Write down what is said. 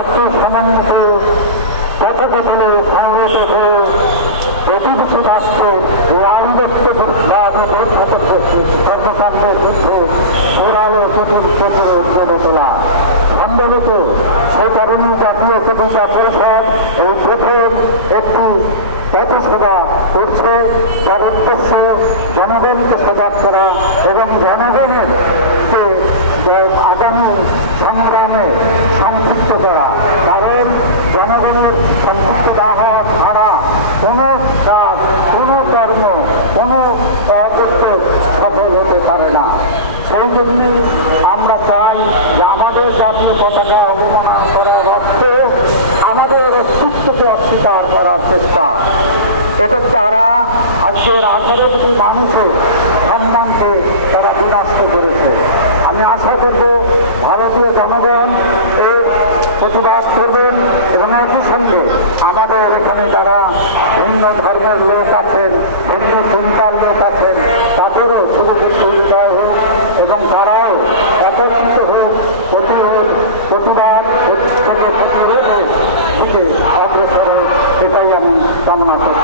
একটি সমন্বিত কথোপকথনে সংহত হয়ে প্রতিবেশী রাষ্ট্র এই আইনত্ব কর্মকাণ্ডের মধ্যে ওরালো প্রচুর গড়ে তোলা। সম্ভবত সেই কারণে জাতীয় কবিতা পরিষদ এই প্রথম একটি পথসভা করছে, তার উদ্দেশ্য জনগণকে সজাগ করা এবং জনগণের আগামী সংগ্রামে সম্পৃক্ত করা। কারণ জনগণের সম্পৃক্ত না হওয়া ছাড়া কোনো কাজ, কোনো কর্ম, কোনো উদ্যোগ সফল হতে পারে না। সেই জন্যই আমরা চাই যে আমাদের জাতীয় পতাকা অবমাননা করার অর্থ আমাদের অস্তিত্বকে অস্বীকার করার চেষ্টা। এটা তারা আজকের 18 কোটি মানুষের সম্মানকে তারা বিনষ্ট করেছে। আমি আশা করব ভারতীয় জনগণ এই প্রতিবাদ করবেন এবং একই সঙ্গে আমাদের এখানে যারা ভিন্ন ধর্মের লোক আছেন, ভিন্ন চিন্তার লোক আছেন, তাদেরও সুবিধা উদয় হোক এবং তারাও একত্রিত হোক, প্রতিবাদ থেকে প্রতিরোধের দিকে অগ্রসর হোক, এটাই আমি কামনা করি।